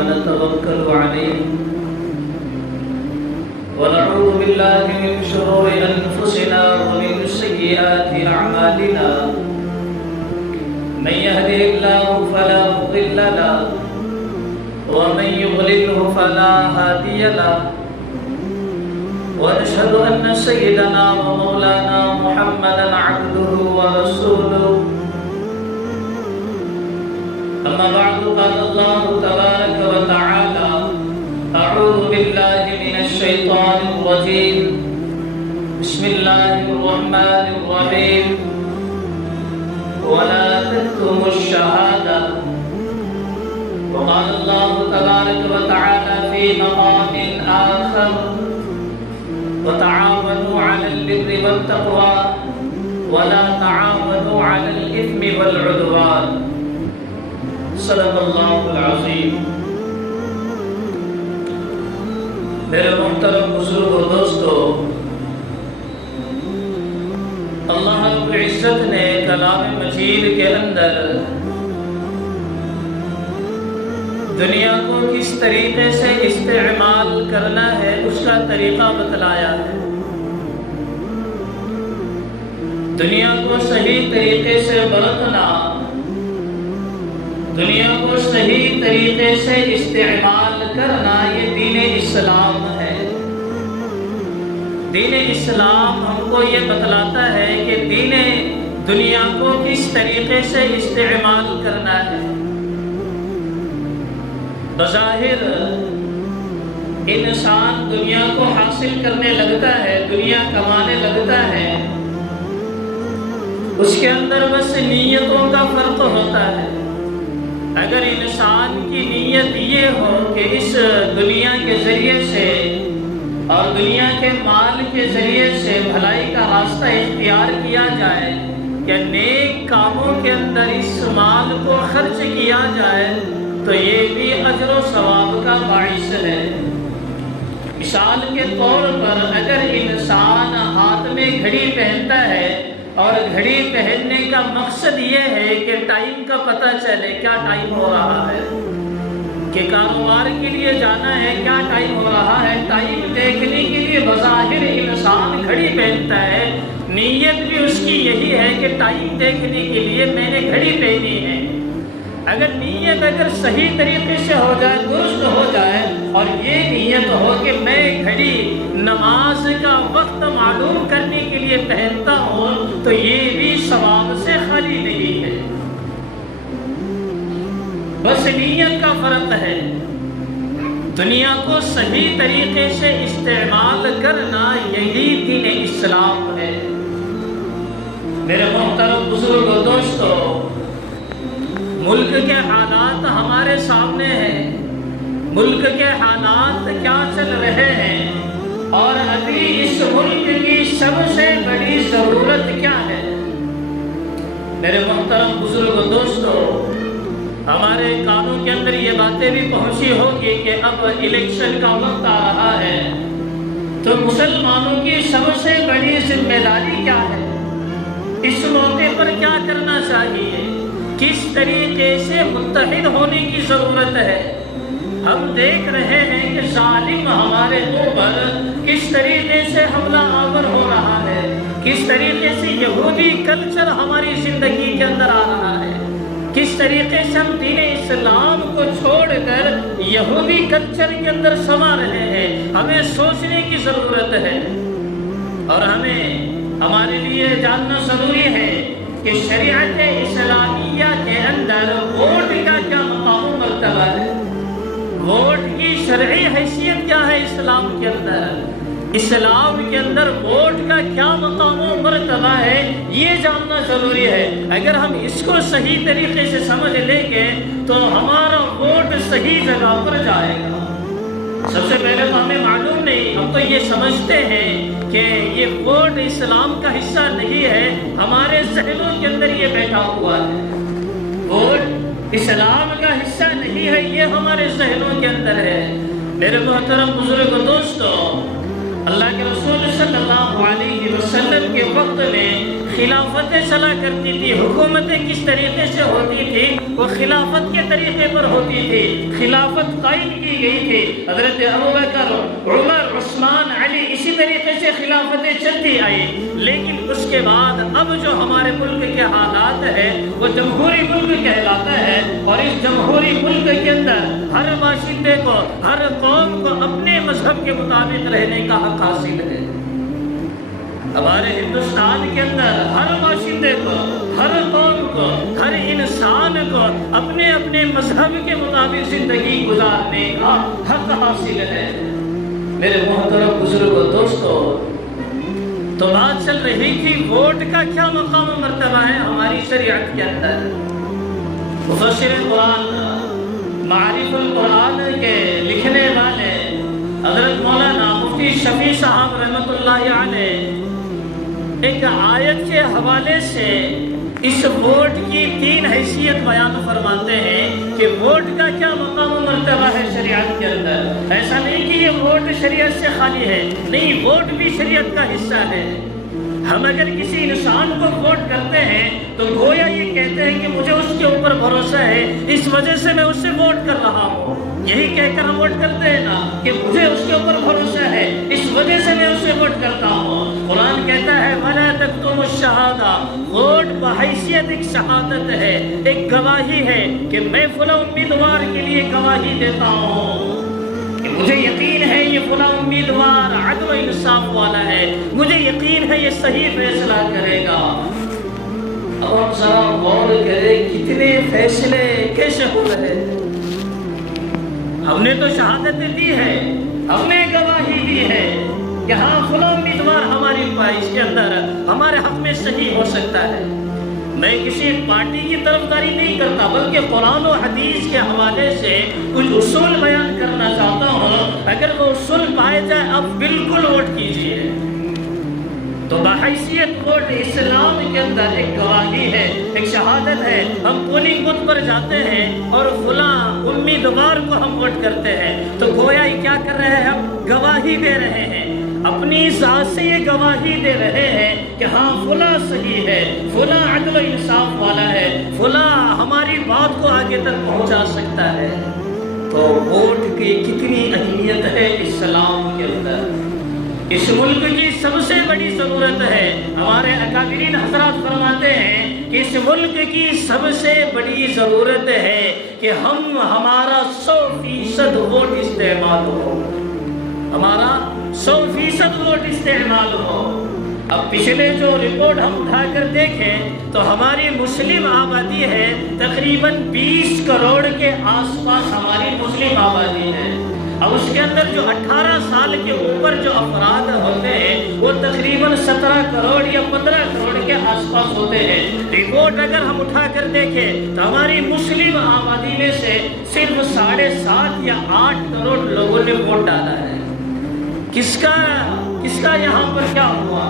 ونتوكل عليه ونعوذ بالله من شرور أنفسنا ومن سيئات أعمالنا من يهده الله فلا مضل له ومن يضلله فلا هادي له ونشهد أن سيدنا ومولانا محمدا عبده ورسوله أما بعد قال الله تبارك وتعالى أعوذ بالله من الشيطان الرجيم بسم الله الرحمن الرحيم ولا تكتموا الشهادة وقال الله تبارك وتعالى في مقام آخر وتعاونوا على البر والتقوى ولا تعاونوا على الإثم والعدوان صدق اللہ العظیم۔ میرے محترم بزرگ و دوستو، اللہ رب العزت نے کلام مجید کے اندر دنیا کو کس طریقے سے استعمال کرنا ہے اس کا طریقہ بتلایا ہے۔ دنیا کو صحیح طریقے سے برتنا، دنیا کو صحیح طریقے سے استعمال کرنا، یہ دین اسلام ہے۔ دین اسلام ہم کو یہ بتلاتا ہے کہ دنیا کو کس طریقے سے استعمال کرنا ہے۔ بظاہر انسان دنیا کو حاصل کرنے لگتا ہے، دنیا کمانے لگتا ہے، اس کے اندر بس نیتوں کا فرق ہوتا ہے۔ اگر انسان کی نیت یہ ہو کہ اس دنیا کے ذریعے سے اور دنیا کے مال کے ذریعے سے بھلائی کا راستہ اختیار کیا جائے یا نیک کاموں کے اندر اس مال کو خرچ کیا جائے تو یہ بھی اجر و ثواب کا باعث ہے۔ مثال کے طور پر اگر انسان ہاتھ میں گھڑی پہنتا ہے اور گھڑی پہننے کا مقصد یہ ہے کہ ٹائم کا پتہ چلے، کیا ٹائم ہو رہا ہے، کہ کاروبار کے لیے جانا ہے، کیا ٹائم ہو رہا ہے، ٹائم دیکھنے کے لیے بظاہر انسان گھڑی پہنتا ہے، نیت بھی اس کی یہی ہے کہ ٹائم دیکھنے کے لیے میں نے گھڑی پہنی ہے۔ اگر نیت صحیح طریقے سے ہو جائے، درست ہو جائے اور یہ نیت ہو کہ میں گھڑی نماز کا وقت معلوم کرنے کے لیے پہنتا ہوں تو یہ بھی ثواب سے خالی نہیں ہے، بس نیت کا فرق ہے۔ دنیا کو صحیح طریقے سے استعمال کرنا یہی دین اسلام ہے۔ میرے محترم بزرگ و دوستو، ملک کے حالات ہمارے سامنے ہیں، ملک کے حالات کیا چل رہے ہیں اور ابھی اس ملک کی سب سے بڑی ضرورت کیا ہے۔ میرے محترم بزرگ و دوستو، ہمارے کانوں کے اندر یہ باتیں بھی پہنچی ہوگی کہ اب الیکشن کا وقت آ رہا ہے تو مسلمانوں کی سب سے بڑی ذمہ داری کیا ہے، اس موقع پر کیا کرنا چاہیے، کس طریقے سے متحد ہونے کی ضرورت ہے۔ ہم دیکھ رہے ہیں کہ ظالم ہمارے اوپر کس طریقے سے حملہ آور ہو رہا ہے، کس طریقے سے یہودی کلچر ہماری زندگی کے اندر آ رہا ہے، کس طریقے سے ہم دین اسلام کو چھوڑ کر یہودی کلچر کے اندر سما رہے ہیں۔ ہمیں سوچنے کی ضرورت ہے اور ہمیں ہمارے لیے جاننا ضروری ہے کہ شریعت اسلامیہ کے اندر ووٹ کا کیا مقام و مرتبہ ہے، ووٹ کی شرعی حیثیت کیا ہے اسلام کے اندر، اسلام کے اندر ووٹ کا کیا مقام و مرتبہ ہے، یہ جاننا ضروری ہے۔ اگر ہم اس کو صحیح طریقے سے سمجھ لیں گے تو ہمارا ووٹ صحیح جگہ پر جائے گا۔ سب سے پہلے تو ہمیں معلوم نہیں، ہم تو یہ سمجھتے ہیں کہ یہ ووٹ اسلام کا حصہ نہیں ہے، ہمارے ذہنوں کے اندر یہ بیٹھا ہوا ہے، ووٹ اسلام کا حصہ نہیں ہے، یہ ہمارے ذہنوں کے اندر ہے۔ میرے محترم بزرگ دوستو، اللہ کے رسول صلی اللہ علیہ علیہ وسلم کے وقت میں خلافتیں چلا کرتی تھی، حکومتیں کس طریقے سے ہوتی تھی؟ وہ خلافت کے طریقے پر ہوتی تھی، خلافت قائم کی گئی تھی۔ حضرت ابوبکر، عمر، عثمان، علی، اسی طریقے سے خلافتیں چلتی آئی۔ لیکن اس کے بعد اب جو ہمارے ملک کے حالات ہیں وہ جمہوری ملک کہلاتا ہے، اور اس جمہوری ملک کے اندر ہر باشندے کو، ہر قوم کو اپنے مذہب کے مطابق رہنے کا حق حاصل ہے۔ ہمارے ہندوستان کے اندر ہر باشندے کو، ہر قوم کو، ہر انسان کو اپنے اپنے مذہب کے مطابق زندگی گزارنے کا حق حاصل ہے۔ میرے محترم بزرگوں، دوستو، تو بات چل رہی تھی ووٹ کا کیا مقام و مرتبہ ہے ہماری شریعت کے اندر۔ مفسر قرآن، معارف القرآن کے لکھنے والے حضرت مولانا مفتی شفیع صاحب رحمۃ اللہ علیہ ایک آیت کے حوالے سے اس ووٹ کی 3 حیثیت بیان فرماتے ہیں کہ ووٹ کا کیا مقام و مرتبہ ہے شریعت کے اندر۔ ایسا نہیں کہ یہ ووٹ شریعت سے خالی ہے، نہیں، ووٹ بھی شریعت کا حصہ ہے۔ ہم اگر کسی انسان کو ووٹ کرتے ہیں تو گویا یہ کہتے ہیں کہ مجھے اس کے اوپر بھروسہ ہے، اس وجہ سے میں اس سے ووٹ کر رہا ہوں۔ یہی کہہ کر ہم ووٹ کرتے ہیں نا کہ مجھے اس کے اوپر بھروسہ ہے، اس وجہ سے میں اسے ووٹ کرتا ہوں۔ قرآن کہتا ہے وَلَا تَكْتُمُوا الشَّهَادَةَ، ووٹ بحیثیت ایک شہادت ہے، ایک گواہی ہے کہ میں فلاں امیدوار کے لیے گواہی دیتا ہوں کہ مجھے یقین ہے یہ فلاں امیدوار عدل و انصاف والا ہے، مجھے یقین ہے یہ صحیح فیصلہ کرے گا۔ اب ہم ذرا غور کریں کتنے فیصلے کیسے ہو رہے ہیں۔ ہم نے تو شہادت دی ہے، ہم نے گواہی دی ہے کہ ہاں فلاں امیدوار ہماری خواہش کے اندر ہمارے حق میں صحیح ہو سکتا ہے۔ میں کسی پارٹی کی طرفداری نہیں کرتا، بلکہ قرآن و حدیث کے حوالے سے کچھ اصول بیان کرنا چاہتا ہوں۔ اگر وہ اصول پائے جائے اب بالکل ووٹ کیجیے۔ تو بحیثیت ووٹ اسلام کے اندر ایک گواہی ہے، ایک شہادت ہے۔ ہم پولنگ بوتھ پر جاتے ہیں اور فلاں امیدوار کو ہم ووٹ کرتے ہیں تو گویا کیا کر رہے ہیں؟ ہم گواہی دے رہے ہیں، اپنی ذات سے یہ گواہی دے رہے ہیں کہ ہاں فلاں صحیح ہے، فلاں عدل و انصاف والا ہے، فلاں ہماری بات کو آگے تک پہنچا سکتا ہے۔ تو ووٹ کی کتنی اہمیت ہے اسلام کے اندر۔ اس ملک کی سب سے بڑی ضرورت ہے، ہمارے اکابرین حضرات فرماتے ہیں کہ اس ملک کی سب سے بڑی ضرورت ہے کہ ہمارا 100% ووٹ استعمال ہو، ہمارا 100% ووٹ استعمال ہو۔ اب پچھلے جو رپورٹ ہم اٹھا کر دیکھیں تو ہماری مسلم آبادی ہے تقریباً 20 کروڑ کے آس پاس ہماری مسلم آبادی ہے۔ اب اس کے اندر جو 18 سال کے اوپر جو افراد ہوتے ہیں وہ تقریباً 17 کروڑ یا 15 کروڑ کے آس پاس ہوتے ہیں۔ رپورٹ اگر ہم اٹھا کر دیکھیں تو ہماری مسلم آبادی میں سے صرف 7.5 یا 8 کروڑ لوگوں نے ووٹ ڈالا ہے۔ کس کا یہاں پر کیا ہوا؟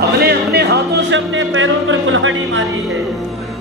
ہم نے اپنے ہاتھوں سے اپنے پیروں پر کلہاڑی ماری ہے۔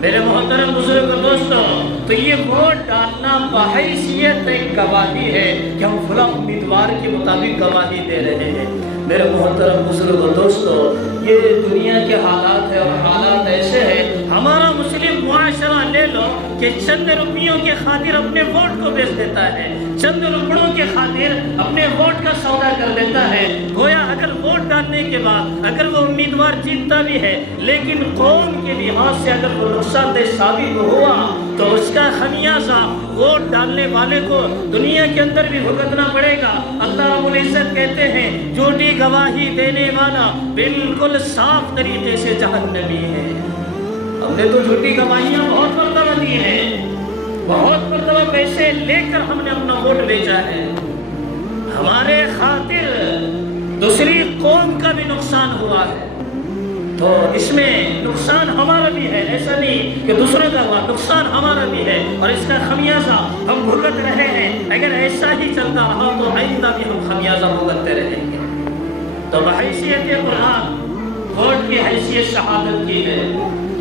میرے محترم بزرگ دوستوں، تو یہ ووٹ ڈالنا بحیثیت ایک گواہی ہے کہ ہم فلاں امیدوار کے مطابق گواہی دے رہے ہیں۔ میرے محترم بزرگ دوستوں، یہ دنیا کے حالات ہیں اور حالات ایسے ہیں، ہمارا مسلم معاشرہ لے لو کہ چند روپیوں کے خاطر اپنے ووٹ کو بیچ دیتا ہے، چند روپڑوں کے خاطر اپنے ووٹ کا سودا کر دیتا ہے۔ گویا اگر ووٹ ڈالنے کے بعد اگر وہ امیدوار جیتتا بھی ہے لیکن قوم کے لحاظ سے اگر وہ نقصان دہ ثابت ہوا تو اس کا خمیازہ ووٹ ڈالنے والے کو دنیا کے اندر بھی بھگتنا پڑے گا۔ اللہ رب العزت کہتے ہیں جھوٹی گواہی دینے والا بالکل صاف طریقے سے جہنمی ہے۔ ہم نے تو جھوٹی گواہیاں بہت مرتبہ دی ہیں، بہت مرتبہ پیسے لے کر ہم نے اپنا ووٹ بیچا ہے، ہمارے خاطر دوسری قوم کا بھی نقصان ہوا ہے۔ تو اس میں نقصان ہمارا بھی ہے، ایسا نہیں کہ دوسروں کا ہوا، نقصان ہمارا بھی ہے اور اس کا خمیازہ ہم بھگت رہے ہیں۔ اگر ایسا ہی چلتا رہا تو آئندہ بھی ہم خمیازہ بھگتتے رہیں گے۔ تو بحیثیت قرآن ووٹ کی حیثیت شہادت کی ہے،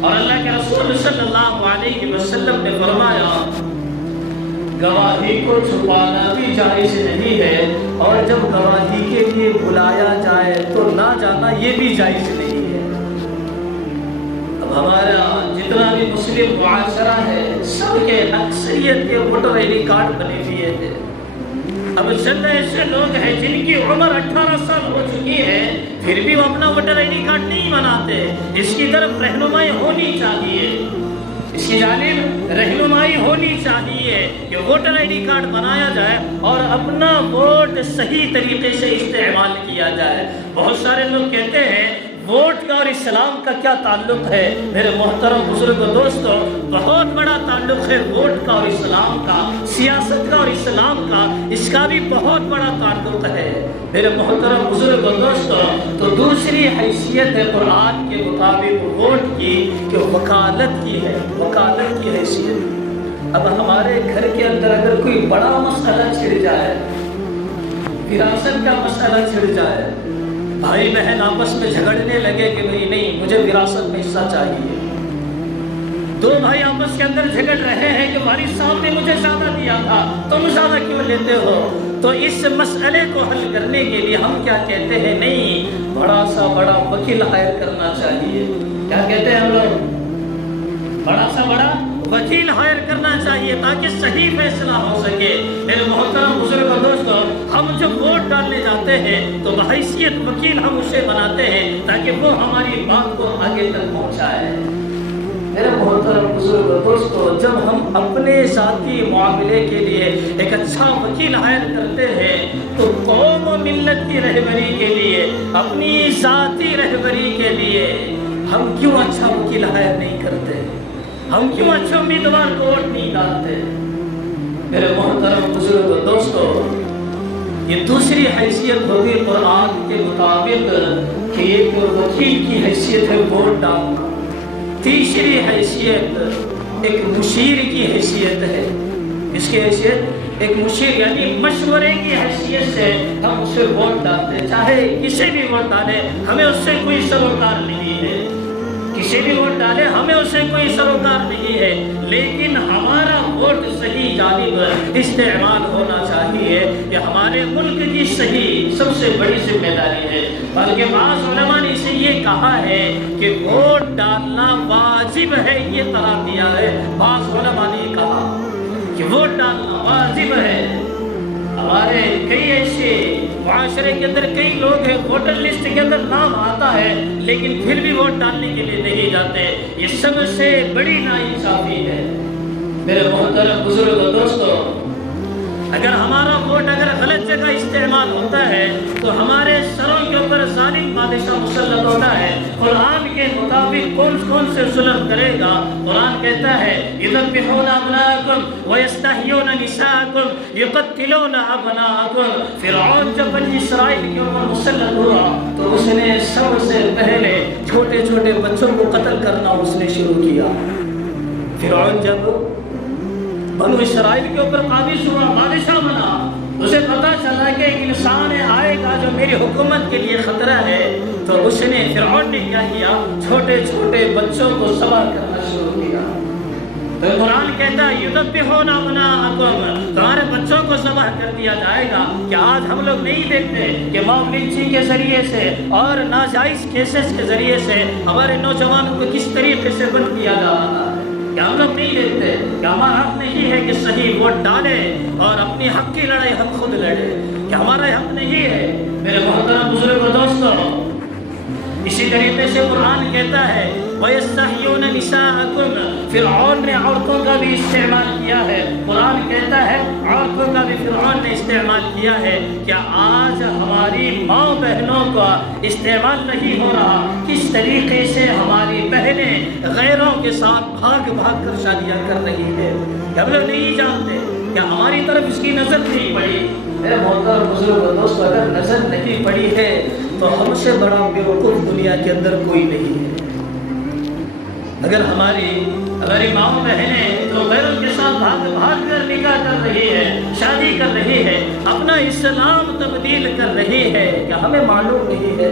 اور اللہ کے رسول صلی اللہ علیہ وسلم نے فرمایا گواہی کو چھپانا بھی جائز نہیں ہے، اور جب گواہی کے لیے بلایا جائے تو نہ جانا یہ بھی جائز نہیں ہے۔ اب ہمارا جتنا بھی مسلم معاشرہ ہے سب کے اکثریت کے ووٹر آئی ڈی کارڈ بنے ہوئے ہیں۔ اب چند ایسے لوگ ہیں جن کی عمر 18 سال ہو چکی ہے پھر بھی وہ اپنا ووٹر آئی ڈی کارڈ نہیں بناتے۔ اس کی طرف رہنمائی ہونی چاہیے، اس کی جانب رہنمائی ہونی چاہیے کہ ووٹر آئی ڈی کارڈ بنایا جائے اور اپنا ووٹ صحیح طریقے سے استعمال کیا جائے۔ بہت سارے لوگ کہتے ہیں ووٹ کا اور اسلام کا کیا تعلق ہے؟ میرے محترم بزرگ دوستو، بہت بڑا تعلق ہے ووٹ کا اور اسلام کا، سیاست کا اور اسلام کا، اس کا بھی بہت بڑا تعلق ہے میرے محترم بزرگ دوستو۔ تو دوسری حیثیت ہے قرآن کے مطابق ووٹ کی کہ وکالت کی ہے، وکالت کی حیثیت۔ اب ہمارے گھر کے اندر اگر کوئی بڑا مسئلہ چھڑ جائے، وراثت کا مسئلہ چھڑ جائے، بھائی بہن آپس میں جھگڑنے لگے کہ بھئی نہیں مجھے وراثت میں حصہ چاہیے، دو بھائی آپس کے اندر جھگڑ رہے ہیں کہ والد صاحب نے مجھے زیادہ دیا تھا تم زیادہ کیوں لیتے ہو، تو اس مسئلے کو حل کرنے کے لیے ہم کیا کہتے ہیں؟ نہیں، بڑا سا بڑا وکیل ہائر کرنا چاہیے۔ کیا کہتے ہیں ہم لوگ؟ بڑا سا بڑا وکیل ہائر کرنا چاہیے تاکہ صحیح فیصلہ ہو سکے۔ میرے محترم بزرگ دوستو، ہم جب ووٹ ڈالنے جاتے ہیں تو بحیثیت وکیل ہم اسے بناتے ہیں تاکہ وہ ہماری بات کو آگے تک پہنچائے۔ میرے محترم بزرگ دوستو، جب ہم اپنے ذاتی معاملے کے لیے ایک اچھا وکیل ہائر کرتے ہیں تو قوم و ملت کی رہبری کے لیے، اپنی ذاتی رہبری کے لیے ہم کیوں اچھا وکیل ہائر نہیں کرتے؟ ہم کیوں اچھے امیدوار کو ووٹ نہیں ڈالتے؟ میرے محترم بزرگ دوستو، یہ دوسری حیثیت ہوگی قرآن کے مطابق کہ ایک وکیل کی حیثیت ہے ووٹ ڈالنا۔ تیسری حیثیت ایک مشیر کی حیثیت ہے۔ اس کی حیثیت ایک مشیر یعنی مشورے کی حیثیت سے ہم اسے ووٹ ڈالتے ہیں، چاہے کسی بھی ووٹ ڈالے ہمیں اس سے کوئی سروکار نہیں ہے، کسی بھی ووٹ ڈالے ہمیں اس سے کوئی سروکار نہیں ہے، لیکن ہمارا ووٹ صحیح جانب استعمال ہونا چاہیے۔ یہ ہمارے ملک کی صحیح سب سے بڑی ذمہ داری ہے۔ بلکہ بعض علماء نے اسے یہ کہا ہے کہ ووٹ ڈالنا واجب ہے، یہ قرار دیا ہے۔ بعض علماء نے کہا کہ ووٹ ڈالنا واجب ہے۔ ہمارے کئی ایسے معاشرے کے اندر کئی لوگ ہیں ووٹر لسٹ کے اندر نام آتا ہے لیکن پھر بھی ووٹ ڈالنے کے لیے نہیں جاتے، یہ سب سے بڑی ناانصافی ہے۔ میرے محترم بزرگ دوستو، اگر ہمارا ووٹ اگر غلط جگہ استعمال ہوتا ہے تو ہمارے سروں کے اوپر ظالم بادشاہ مسلط ہوتا ہے۔ قرآن کے مطابق کون سے ظلم کرے گا؟ قرآن کہتا ہے یذبحون ابناءکم ویستحیون نساءکم یقتلون ابناءکم۔ فرعون جب بنی اسرائیل کے اوپر مسلط ہوا تو اس نے سب سے پہلے چھوٹے چھوٹے بچوں کو قتل کرنا اس نے شروع کیا۔ فرعون جب بنو اسرائیل کے اوپر قابض ہوا، بادشاہ بنا، اسے پتا چلا کہ ایک انسان آئے گا جو میری حکومت کے لیے خطرہ ہے، تو اس نے فرعون نے کیا کیا؟ چھوٹے چھوٹے بچوں کو ذبح کرنا شروع کیا۔ تو قرآن کہتا ہے یذبحون ابناءکم، تمہارے بچوں کو ذبح کر دیا جائے گا۔ کیا آج ہم لوگ نہیں دیکھتے کہ موب لنچنگ کے ذریعے سے اور ناجائز کیسز کے ذریعے سے ہمارے نوجوانوں کو کس طریقے سے بند کیا جا رہا ہے؟ کہ ہم لوگ نہیں دیکھتے کہ ہمارا حق نہیں ہے کہ صحیح ووٹ ڈالیں اور اپنی حق کی لڑائی ہم خود لڑیں، کہ ہمارا حق نہیں ہے؟ میرے محترم بزرگ دوستو، اسی طریقے سے قرآن کہتا ہے وَيَسْتَحْيُونَ نِسَاءَكُمْ، فرعون نے عورتوں کا بھی استعمال کیا ہے۔ قرآن کہتا ہے عورتوں کا بھی فرعون نے استعمال کیا ہے۔ کیا آج ہماری ماں بہنوں کا استعمال نہیں ہو رہا؟ کس طریقے سے ہماری بہنیں غیروں کے ساتھ بھاگ بھاگ کر شادیاں کر رہی ہیں؟ ہم لوگ نہیں جانتے، کیا ہماری طرف اس کی نظر نہیں پڑی؟ میرے محترم بزرگ دوستو، اگر نظر نہیں پڑی ہے تو ہم سے بڑا بیوقوف دنیا کے اندر کوئی نہیں ہے۔ اگر ہماری ماں بہنیں جو غیروں کے ساتھ بھاگ بھاگ کر نکاح کر رہی ہے، شادی کر رہی ہے، اپنا اسلام تبدیل کر رہی ہے، کیا ہمیں معلوم نہیں ہے؟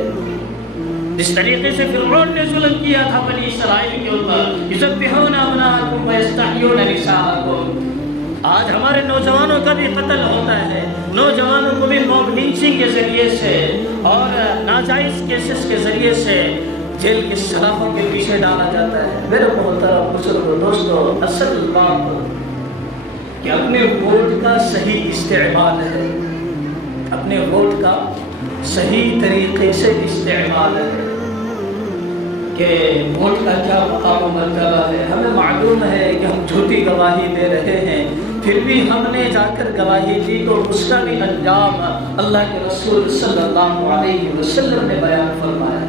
جس طریقے سے فرعون نے ظلم کیا تھا بنی اسرائیل کے اوپر، یذبحون ابناءکم ویستحیون نساءکم، آج ہمارے نوجوانوں کا بھی قتل ہوتا ہے، نوجوانوں کو بھی موب لنچنگ کے ذریعے سے اور ناجائز کیسز کے ذریعے سے جیل کی سلاخوں کے پیچھے ڈالا جاتا ہے۔ میرے محترم بزرگوں، دوستو، اصل بات کہ اپنے ووٹ کا صحیح استعمال ہے، اپنے ووٹ کا صحیح طریقے سے استعمال ہے کہ ووٹ کا کیا مقام و مرتبہ ہے۔ ہمیں معلوم ہے کہ ہم جھوٹی گواہی دے رہے ہیں، پھر بھی ہم نے جا کر گواہی دی تو اس کا بھی انجام اللہ کے رسول صلی اللہ علیہ وسلم نے بیان فرمایا۔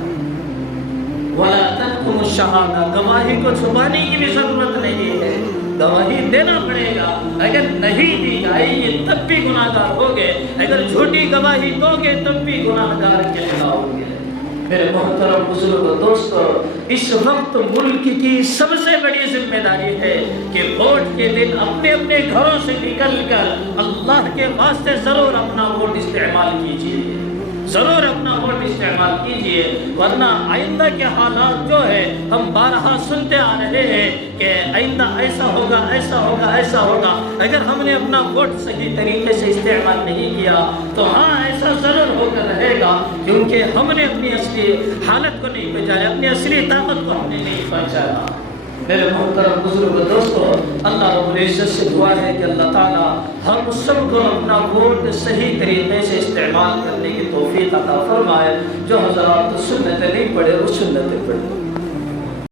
وَلَا تَكْتُمُوا الشَّهَادَةَ، گواہی کو چھپانے کی بھی ضرورت نہیں ہے، گواہی دینا پڑے گا۔ اگر نہیں دی جائے گی تب بھی گناہگار ہوگے، اگر جھوٹی گواہی دو گے تب بھی گناہگار کہلاؤگے۔ میرے محترم بزرگوں، دوستو، اس وقت ملک کی سب سے بڑی ذمہ داری ہے کہ ووٹ کے دن اپنے اپنے گھروں سے نکل کر اللہ کے واسطے ضرور اپنا ووٹ استعمال کیجیے، ضرور اپنا ووٹ استعمال کیجیے، ورنہ آئندہ کے حالات جو ہے ہم بارہا سنتے آ رہے ہیں کہ آئندہ ایسا ہوگا، ایسا ہوگا، ایسا ہوگا۔ اگر ہم نے اپنا ووٹ صحیح طریقے سے استعمال نہیں کیا تو ہاں ایسا ضرور ہو کر رہے گا، کیونکہ ہم نے اپنی اصلی حالت کو نہیں پہنچایا، اپنی اصلی طاقت کو ہم نے نہیں پہنچایا۔ میرے محترم بزرگوں، دوستو، اللہ رب العزت سے دعا ہے کہ اللہ تعالیٰ ہم سب کو اپنا ووٹ صحیح طریقے سے استعمال کرنے کی توفیق عطا فرمائے۔ جو حضرات سنتیں نہیں پڑھے وہ سنتیں پڑھیں۔